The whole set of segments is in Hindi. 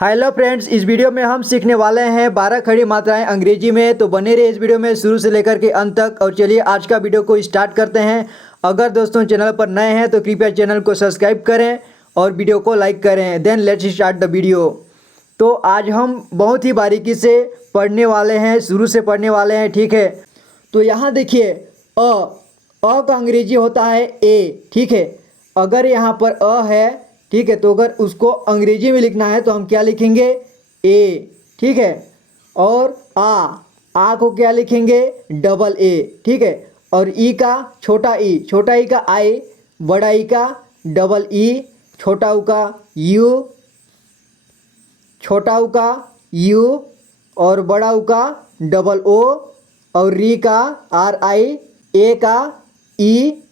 हेलो फ्रेंड्स, इस वीडियो में हम सीखने वाले हैं 12 खड़ी मात्राएं अंग्रेजी में। तो बने रहिए इस वीडियो में शुरू से लेकर के अंत तक। और चलिए आज का वीडियो को स्टार्ट करते हैं। अगर दोस्तों चैनल पर नए हैं तो कृपया चैनल को सब्सक्राइब करें और वीडियो को लाइक करें। Then let's start the video. तो आज हम बहुत ही बारीकी से पढ़ने वाले हैं, शुरू से पढ़ने वाले हैं, ठीक है। तो यहाँ देखिए अ का अंग्रेजी होता है ए, ठीक है। अगर यहाँ पर अ है, ठीक है, तो अगर उसको अंग्रेजी में लिखना है तो हम क्या लिखेंगे, ए, ठीक है। और आ को क्या लिखेंगे, डबल ए, ठीक है। और ई का छोटा ई का आई, बड़ा ई का डबल ई, छोटा ऊ का यू, छोटा ऊ का यू और बड़ा ऊ का डबल ओ, और री का आर आई, ए का ई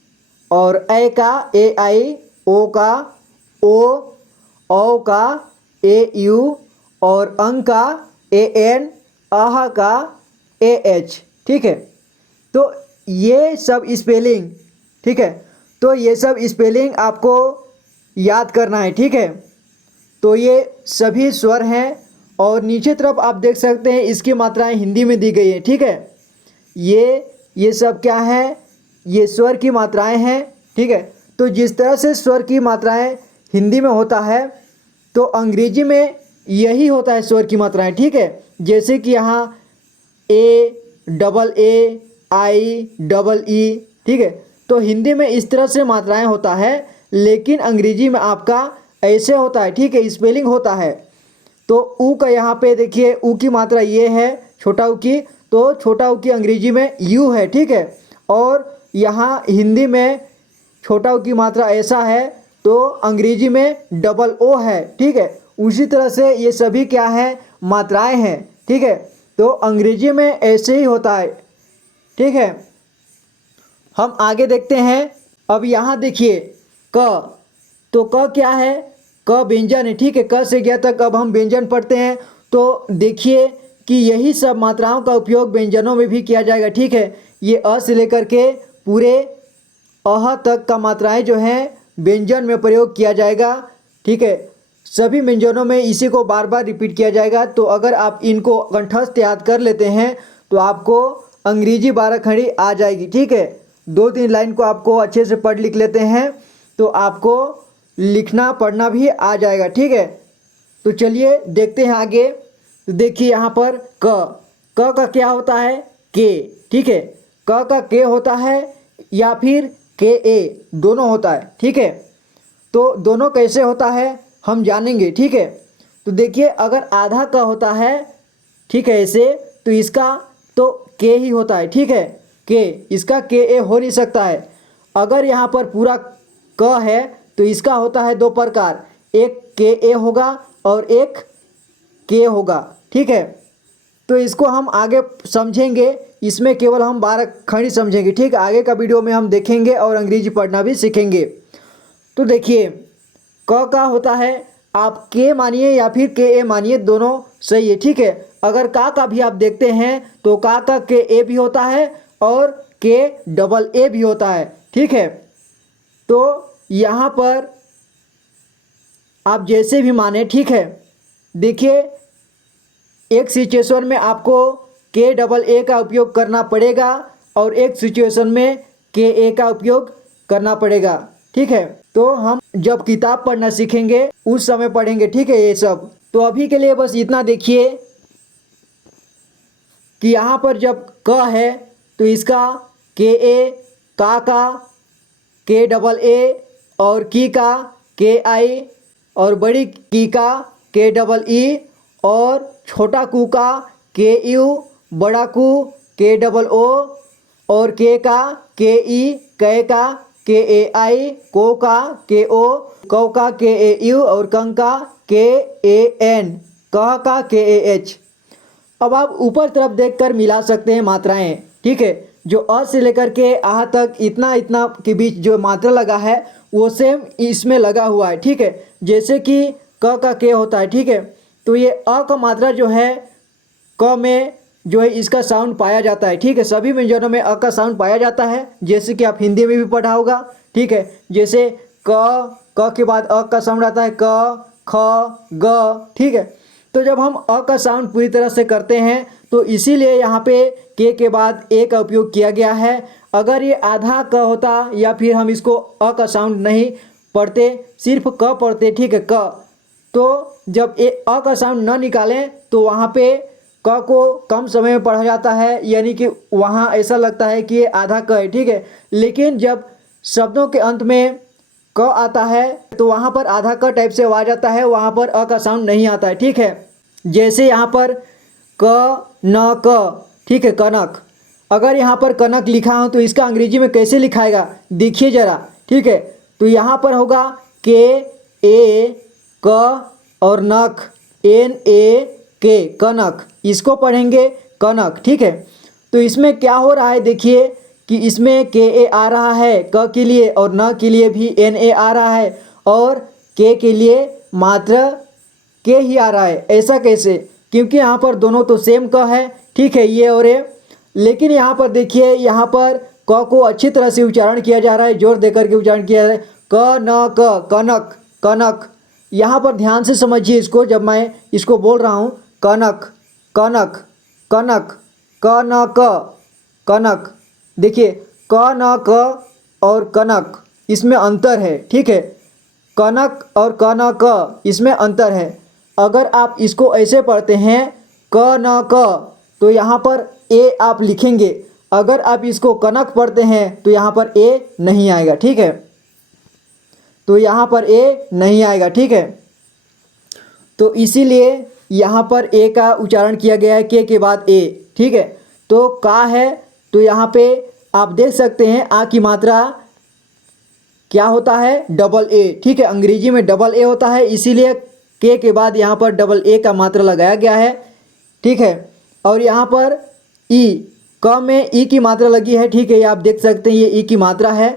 और ए का ए आई, ओ का ओ, औ का ए यू और अंग का ए एन, आह का ए एच, ठीक है। तो ये सब स्पेलिंग, ठीक है, तो ये सब स्पेलिंग आपको याद करना है, ठीक है। तो ये सभी स्वर हैं और नीचे तरफ आप देख सकते हैं इसकी मात्राएं हिंदी में दी गई हैं, ठीक है। ये सब क्या है, ये स्वर की मात्राएं हैं, ठीक है। तो जिस तरह से स्वर की मात्राएं हिंदी में होता है तो अंग्रेजी में यही होता है स्वर की मात्राएं, ठीक है। जैसे कि यहाँ A double A, I double E, ठीक है। तो हिंदी में इस तरह से मात्राएं होता है, लेकिन अंग्रेजी में आपका ऐसे होता है, ठीक है, स्पेलिंग होता है। तो ऊ का यहाँ पे देखिए ऊ की मात्रा ये है, छोटा ऊ की, तो छोटा ऊ की अंग्रेजी में यू है, ठीक है। और यहाँ हिंदी में छोटा ऊ की मात्रा ऐसा है तो अंग्रेजी में डबल ओ है, ठीक है। उसी तरह से ये सभी क्या है, मात्राएं हैं, ठीक है। तो अंग्रेजी में ऐसे ही होता है, ठीक है। हम आगे देखते हैं। अब यहाँ देखिए क, तो क क्या है, क व्यंजन है, ठीक है। क से ज्ञ तक अब हम व्यंजन पढ़ते हैं। तो देखिए कि यही सब मात्राओं का उपयोग व्यंजनों में भी किया जाएगा, ठीक है। ये अ से लेकर के पूरे अह तक का मात्राएं जो हैं व्यंजन में प्रयोग किया जाएगा, ठीक है। सभी व्यंजनों में इसी को बार बार रिपीट किया जाएगा। तो अगर आप इनको कंठस्थ याद कर लेते हैं तो आपको अंग्रेजी 12 खड़ी आ जाएगी, ठीक है। 2-3 लाइन को आपको अच्छे से पढ़ लिख लेते हैं तो आपको लिखना पढ़ना भी आ जाएगा, ठीक है। तो चलिए देखते हैं आगे। तो देखिए यहाँ पर क का क्या होता है, के, ठीक है। क का के होता है या फिर के ए, दोनों होता है, ठीक है। तो दोनों कैसे होता है हम जानेंगे, ठीक है। तो देखिए अगर आधा का होता है, ठीक है, ऐसे, तो इसका तो के ही होता है, ठीक है। के, इसका के ए हो नहीं सकता है। अगर यहाँ पर पूरा क है तो इसका होता है 2 प्रकार, एक के ए होगा और एक के होगा, ठीक है। तो इसको हम आगे समझेंगे, इसमें केवल हम 12 खड़ी समझेंगे, ठीक है। आगे का वीडियो में हम देखेंगे और अंग्रेजी पढ़ना भी सीखेंगे। तो देखिए क का होता है, आप के मानिए या फिर के ए मानिए, दोनों सही है, ठीक है। अगर का भी आप देखते हैं तो का के ए भी होता है और के डबल ए भी होता है, ठीक है। तो यहाँ पर आप जैसे भी माने, ठीक है। देखिए एक सिचुएशन में आपको के डबल ए का उपयोग करना पड़ेगा और एक सिचुएशन में के ए का उपयोग करना पड़ेगा, ठीक है। तो हम जब किताब पढ़ना सीखेंगे उस समय पढ़ेंगे, ठीक है, ये सब। तो अभी के लिए बस इतना देखिए कि यहाँ पर जब क है तो इसका के ए, का के डबल ए और की का के आई और बड़ी की का के डबल ई और छोटा कू का के यू, बड़ा कू के डबल ओ और के का के ई, कै का के ए आई, को का के ओ, कौ का के ए यू और कंग का के ए एन, कह का के ए एच। अब आप ऊपर तरफ देखकर मिला सकते हैं मात्राएं, ठीक है। जो अ से लेकर के आह तक इतना इतना के बीच जो मात्रा लगा है वो सेम इसमें लगा हुआ है, ठीक है। जैसे कि क का के होता है, ठीक है। तो ये अ का मात्रा जो है क में जो है इसका साउंड पाया जाता है, ठीक है। सभी व्यंजनों में अ का साउंड पाया जाता है, जैसे कि आप हिंदी में भी पढ़ा होगा, ठीक है। जैसे क के बाद अ का साउंड आता है क, ख, ग, ठीक है। तो जब हम अ का साउंड पूरी तरह से करते हैं तो इसीलिए यहाँ पे के बाद ए का उपयोग किया गया है। अगर ये आधा क होता या फिर हम इसको अ का साउंड नहीं पढ़ते, सिर्फ क पढ़ते, ठीक है, क, तो जब ए अ का साउंड न निकालें तो वहाँ पे क को कम समय में पढ़ा जाता है, यानी कि वहाँ ऐसा लगता है कि ये आधा क है, ठीक है। लेकिन जब शब्दों के अंत में क आता है तो वहाँ पर आधा क टाइप से आवाज आता है, वहाँ पर अ का साउंड नहीं आता है, ठीक है। जैसे यहाँ पर क न क, ठीक है, कनक। अगर यहाँ पर कनक लिखा हो तो इसका अंग्रेजी में कैसे लिखाएगा, देखिए ज़रा, ठीक है। तो यहाँ पर होगा के ए क और नक, एन ए के, कनक, इसको पढ़ेंगे कनक, ठीक है। तो इसमें क्या हो रहा है, देखिए कि इसमें के ए आ रहा है क के लिए और न के लिए भी एन ए आ रहा है और के लिए मात्र के ही आ रहा है। ऐसा कैसे, क्योंकि यहाँ पर दोनों तो सेम क है, ठीक है, ये और ये। लेकिन यहाँ पर देखिए, यहाँ पर क को अच्छी तरह से उच्चारण किया जा रहा है, जोर देकर के उच्चारण किया जा रहा है, क न क, कनक, कनक। यहाँ पर ध्यान से समझिए इसको, जब मैं इसको बोल रहा हूँ, कनक, कनक, कनक, क न क, कनक। देखिए क न क और कनक, इसमें अंतर है, ठीक है। कनक और क न क, इसमें अंतर है। अगर आप इसको ऐसे पढ़ते हैं क न क, तो यहाँ पर ए आप लिखेंगे। अगर आप इसको कनक पढ़ते हैं तो यहाँ पर ए नहीं आएगा, ठीक है। तो यहाँ पर ए नहीं आएगा, ठीक है। तो इसीलिए यहाँ पर ए का उच्चारण किया गया है के बाद ए, ठीक है। तो का है, तो यहाँ पे आप देख सकते हैं आ की मात्रा क्या होता है, डबल ए, ठीक है। अंग्रेजी में डबल ए होता है, इसीलिए के बाद यहाँ पर डबल ए का मात्रा लगाया गया है, ठीक है। और यहाँ पर ई, क में ई की मात्रा लगी है, ठीक है, ये आप देख सकते हैं, ये ई की मात्रा है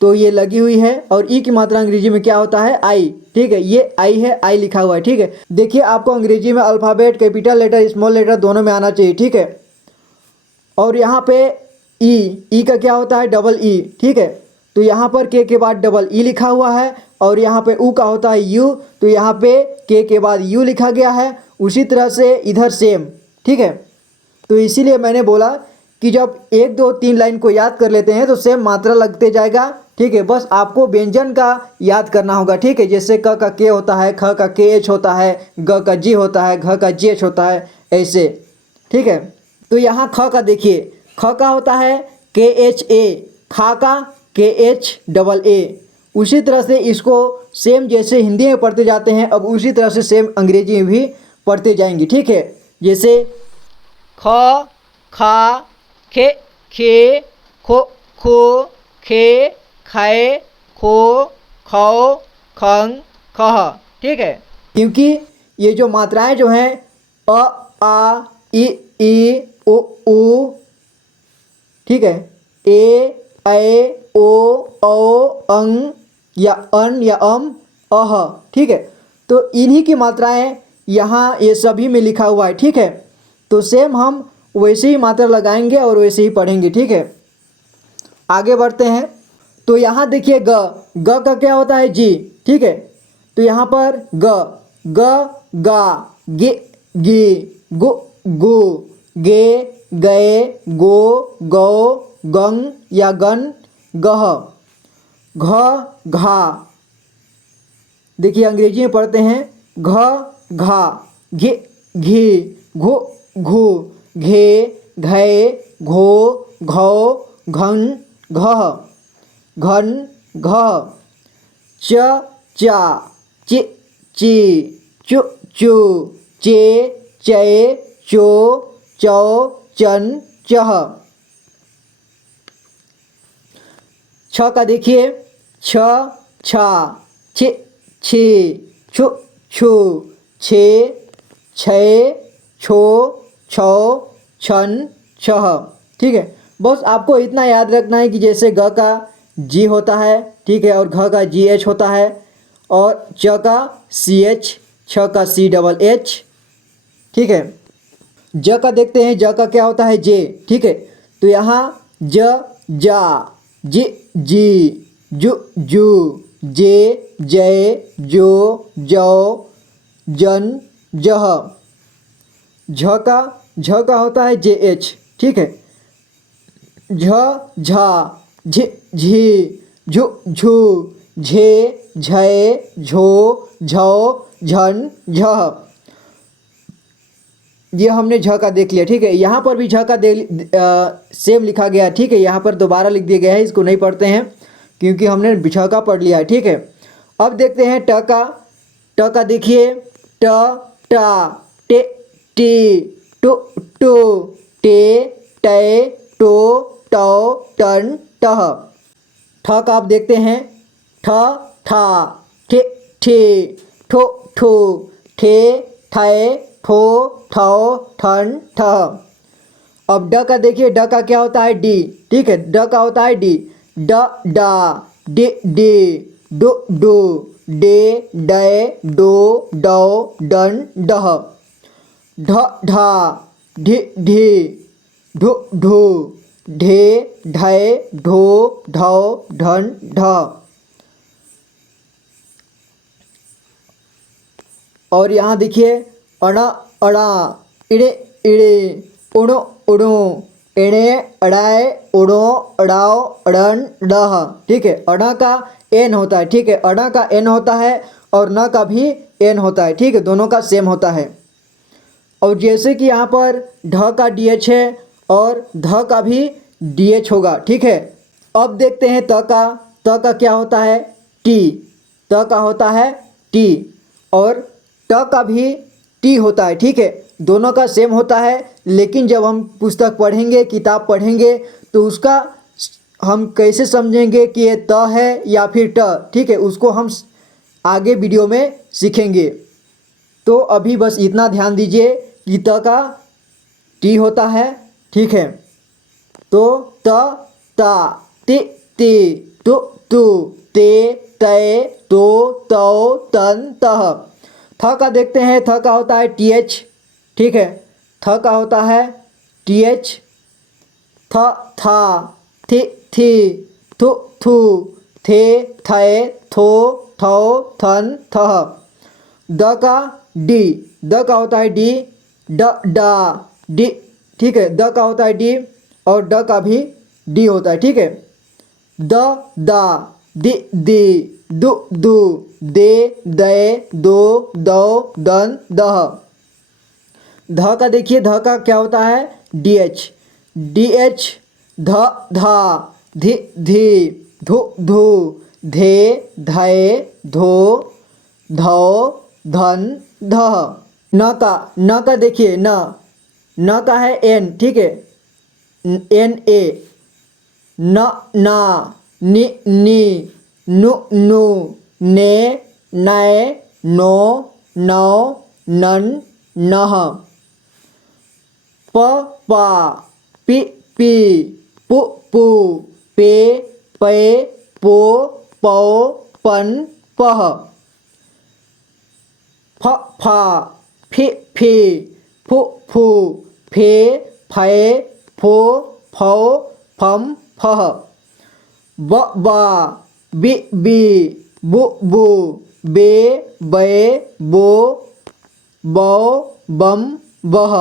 तो ये लगी हुई है। और ई की मात्रा अंग्रेजी में क्या होता है, आई, ठीक है, ये आई है, आई लिखा हुआ है, ठीक है। देखिए आपको अंग्रेजी में alphabet capital letter small letter दोनों में आना चाहिए, ठीक है। और यहाँ पे ई का क्या होता है, डबल ई, ठीक है। तो यहाँ पर के बाद डबल ई लिखा हुआ है और यहाँ पे ऊ का होता है यू, तो यहाँ पे के बाद यू लिखा गया है। उसी तरह से इधर सेम, ठीक है। तो इसीलिए मैंने बोला कि जब 1 2 3 लाइन को याद कर लेते हैं तो सेम मात्रा लगते जाएगा, ठीक है। बस आपको व्यंजन का याद करना होगा, ठीक है। जैसे क का के होता है, ख का के एच होता है, ग का जी होता है, घ का जी एच होता है, ऐसे, ठीक है। तो यहाँ ख का देखिए, ख का होता है के एच ए, खा का के एच डबल ए। उसी तरह से इसको सेम जैसे हिंदी में पढ़ते जाते हैं, अब उसी तरह से सेम अंग्रेजी में भी पढ़ते जाएंगे, ठीक है। जैसे ख, खा, खे, खे, खो, खो, खे, खाए, खो, खाओ, खंग, खह, ठीक है। क्योंकि ये जो मात्राएं जो हैं अ, आ, ई, उ, ऊ, ठीक है, ए, ऐ, ओ, औ, अंग या अन या अह, ठीक है। तो इन्हीं की मात्राएं यहाँ ये सभी में लिखा हुआ है, ठीक है। तो सेम हम वैसे ही मात्रा लगाएंगे और वैसे ही पढ़ेंगे, ठीक है। आगे बढ़ते हैं। तो यहाँ देखिए ग का क्या होता है, जी, ठीक है। तो यहाँ पर गा, गे, गी, गु, गु, गे, गए, गो, गौ, गंग या गन, गह, घ, घा। देखिए अंग्रेजी में पढ़ते हैं घ, घा, घे, घी, घु, घू, घे, घे, घो, घौ, घन, घह, घन, घह, च, चा, चि, ची, चु, चू, चे, चे, चो, चौ, चन, चह। छ का देखिए, छ, छा, छि, छी, छु, छू, छे, छे, छो, छौ, छन, छह, ठीक है। बस आपको इतना याद रखना है कि जैसे ग का जी होता है, ठीक है, और घ का जी एच होता है, और च का सी एच, छ का सी डबल एच, ठीक है। ज का देखते हैं, ज का क्या होता है, जे, ठीक है। तो यहाँ ज, जा, जी, जी, जु, जू, जे, जय, जो, जौ, जन जह। झ का होता है JH, ठीक है। झ झा झि झी झु झू झे झय झो झौ झन झह। ये हमने झ का देख लिया, ठीक है। यहाँ पर भी झ का सेम लिखा गया है, ठीक है। यहाँ पर दोबारा लिख दिया गया है, इसको नहीं पढ़ते हैं क्योंकि हमने झ का पढ़ लिया है, ठीक है। अब देखते हैं ट का। ट का देखिए, ट टा टे टी टु टू टे टे टो टौ टन टह। ठ का आप देखते हैं, ठ ठा ठे ठे ठो ठो ठे ठे ठो ठौ ठन ठह। अब ड का देखिए, ड का क्या होता है डी, ठीक है। ड का होता है डी, ड डा डे डे डो डो डे डे डो डौ डन डह। ढ ढा ढि ढी ढु ढू ढे ढै ढो ढौ ढन ढ। और यहाँ देखिए, अड़ा अड़ा इड़े इड़े उड़ो उड़ो एड़े अड़ाए उड़ो अड़ाओ अड़न डह, ठीक है। अड़ा का एन होता है, ठीक है। अड़ा का एन होता है और न का भी एन होता है, ठीक है। दोनों का सेम होता है। और जैसे कि यहाँ पर ढ का DH है और ध का भी DH होगा, ठीक है। अब देखते हैं त का। त का क्या होता है टी, त का होता है टी और ट का भी टी होता है, ठीक है। दोनों का सेम होता है, लेकिन जब हम पुस्तक पढ़ेंगे, किताब पढ़ेंगे, तो उसका हम कैसे समझेंगे कि ये त है या फिर ट, ठीक है। उसको हम आगे वीडियो में सीखेंगे। तो अभी बस इतना ध्यान दीजिए कि त का टी होता है, ठीक है। तो त ता ति ती तु तू ते तय तो तौ तन तह। थ का देखते हैं, थ का होता है TH, ठीक है। थ का होता है TH। थ था थि थी थु थू थे थे थो थौ थन थह। द का डी, द का होता है डी, ड डा डी, ठीक है। द का होता है डी और ड का भी डी होता है, ठीक है। द दा दि दी दु दू दे दे दो दौ दन दह। ध का देखिए, ध का क्या होता है DH, DH ध धा धि धी धु धू धे धै धो धौ धन धह। न का देखिए, न का है N, ठीक है। NA न ना नि नी नु नु ने नए नो नौ नन नह। प पा पि पी पु पू पे पे पो पौ पन पह। फ फा फि फी फु फू फे फै फो फौ फम फह। ब बा बि बी बु बू बे बे बो बौ बम बह।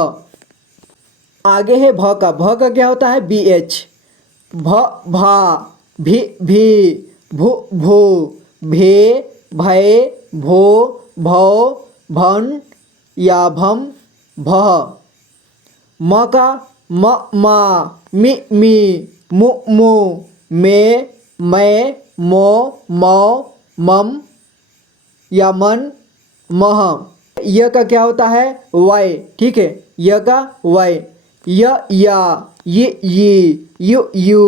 आगे है भ का। भ का क्या होता है BH, भ भा भी भी भू भू भे भै भो भौ भन या भम भह। म का म मा मि मी मु मु मे मै मो मौ मम या मन मह। य का क्या होता है Y, ठीक है। य का Y, य या ये यु यू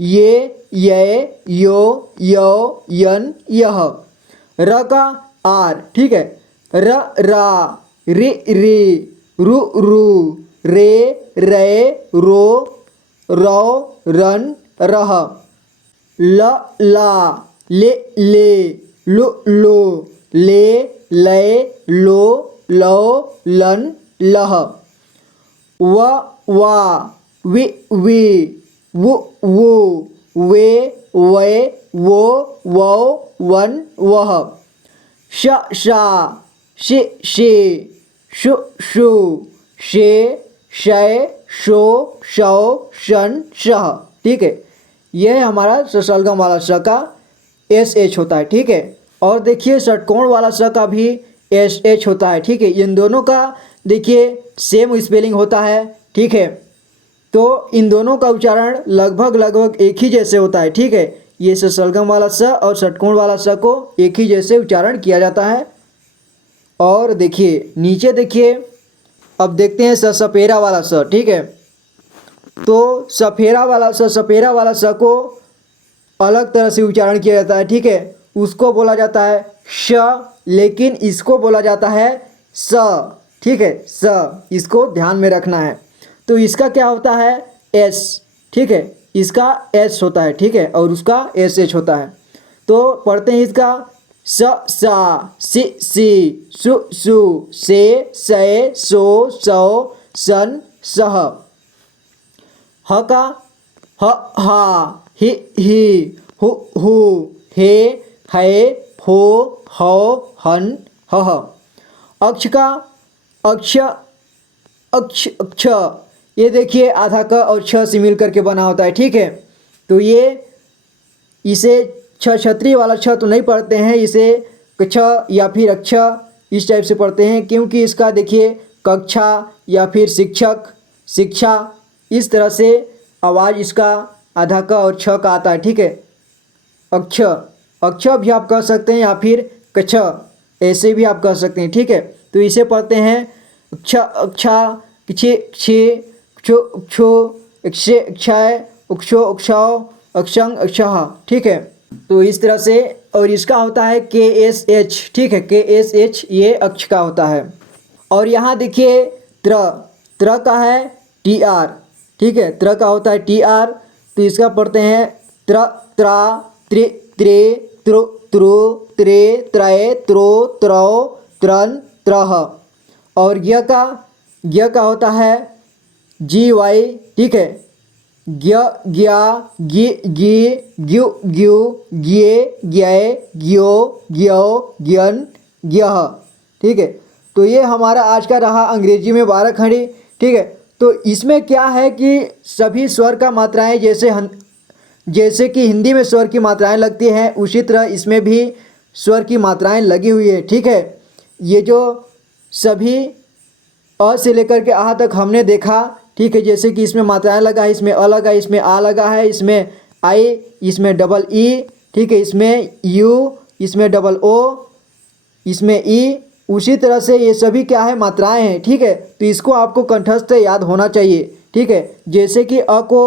ये ये यो यो यन यह। र का R, ठीक है। र रा रि री रु रू रे रे रो रौ रन रह। ल ला ले ले लु लो ले ले लो लो लन लह। व वा वि वी वु वू वे वे वो वौ वन वह। श शा शे शे, शु शु, शे शय, शो शौ, शन शह। ठीक है, यह है हमारा ससलगम वाला स का एस एच होता है। ठीक है, और देखिए षटकोण वाला स का भी एस एच होता है। ठीक है, इन दोनों का देखिए सेम स्पेलिंग होता है। ठीक है, तो इन दोनों का उच्चारण लगभग एक ही जैसे होता है। ठीक है, ये ससलगम वाला स और षटकोण वाला स को एक ही जैसे उच्चारण किया जाता है। और देखिए नीचे देखिए, अब देखते हैं सपेरा वाला स। ठीक है, तो सपेरा वाला स को अलग तरह से उच्चारण किया जाता है। ठीक है, उसको बोला जाता है श, लेकिन इसको बोला जाता है स। ठीक है, स, इसको ध्यान में रखना है। तो इसका क्या होता है एस। ठीक है, इसका एस होता है। ठीक है, और उसका एस एच होता है। तो पढ़ते हैं इसका स सा, सी सु सु, से सो सौ, सन सह। ह का ह हा, ही हु हु, हे है, हो हौ, हन हह। अक्ष का अक्ष अक्ष, ये देखिए आधा क और छ से मिल करके बना होता है। ठीक है, तो ये इसे छतरी वाला छ तो नहीं पढ़ते हैं, इसे क्ष या फिर अक्ष इस टाइप से पढ़ते हैं, क्योंकि इसका देखिए कक्षा या फिर शिक्षक, शिक्षा, इस तरह से आवाज़ इसका आधा क और छ का आता है। ठीक है, अक्ष अक्ष भी आप कह सकते हैं या फिर कछ, ऐसे भी आप कह सकते हैं। ठीक है, तो इसे पढ़ते हैं अक्ष अक्षा, क्षे क्षे, क्षो क्षो, अक्षे अक्षाय, अक्षो अक्षाओ, अक्षंग अक्षः। ठीक है, तो इस तरह से। और इसका होता है के एस एच। ठीक है, के एस एच ये अक्ष का होता है। और यहाँ देखिए त्र का है टी आर। ठीक है, त्र का होता है टी आर, तो इसका पढ़ते हैं त्र त्रा, त्रे त्रे, त्रो त्रो, त्रे त्रय, त्रो त्रौ, त्रन त्रह। और य का होता है जी वाई। ठीक है, ज्ञ ज्ञा, गी गी, ग्यु ग्यू, ज्ञे ज्ञय, ज्ञो ज्ञौ, ज्ञन ज्ञः। ठीक है, तो ये हमारा आज का रहा अंग्रेजी में 12 खंडी। ठीक है, तो इसमें क्या है कि सभी स्वर का मात्राएं जैसे कि हिंदी में स्वर की मात्राएं लगती हैं, उसी तरह इसमें भी स्वर की मात्राएं लगी हुई है। ठीक है, ये जो सभी अ से लेकर के आ तक हमने देखा। ठीक है, जैसे कि इसमें मात्राएं लगा है, इसमें अ लगा है, इसमें आ लगा है, इसमें आई, इसमें डबल ई। ठीक है, इसमें यू, इसमें डबल ओ, इसमें ई। उसी तरह से ये सभी क्या है मात्राएं हैं। ठीक है, तो इसको आपको कंठस्थ याद होना चाहिए। ठीक है, जैसे कि अ को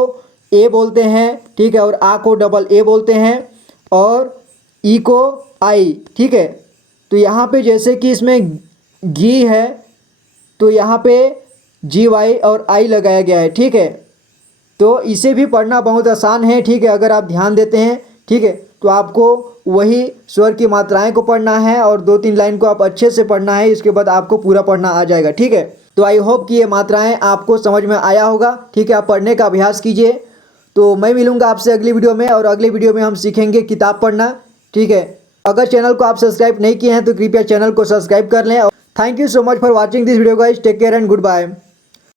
ए बोलते हैं। ठीक है, और आ को डबल ए बोलते हैं, और ई को आई। ठीक है, तो यहाँ पे जैसे कि इसमें गी है, तो यहाँ पे जी वाई और आई लगाया गया है। ठीक है, तो इसे भी पढ़ना बहुत आसान है। ठीक है, अगर आप ध्यान देते हैं। ठीक है, तो आपको वही स्वर की मात्राएं को पढ़ना है और 2-3 लाइन को आप अच्छे से पढ़ना है, इसके बाद आपको पूरा पढ़ना आ जाएगा। ठीक है, तो आई होप कि ये मात्राएं आपको समझ में आया होगा। ठीक है, आप पढ़ने का अभ्यास कीजिए। तो मैं मिलूंगा आपसे अगली वीडियो में, और अगली वीडियो में हम सीखेंगे किताब पढ़ना। ठीक है, अगर चैनल को आप सब्सक्राइब नहीं किए हैं तो कृपया चैनल को सब्सक्राइब कर लें। Thank you so much for watching this video guys, take care and good bye.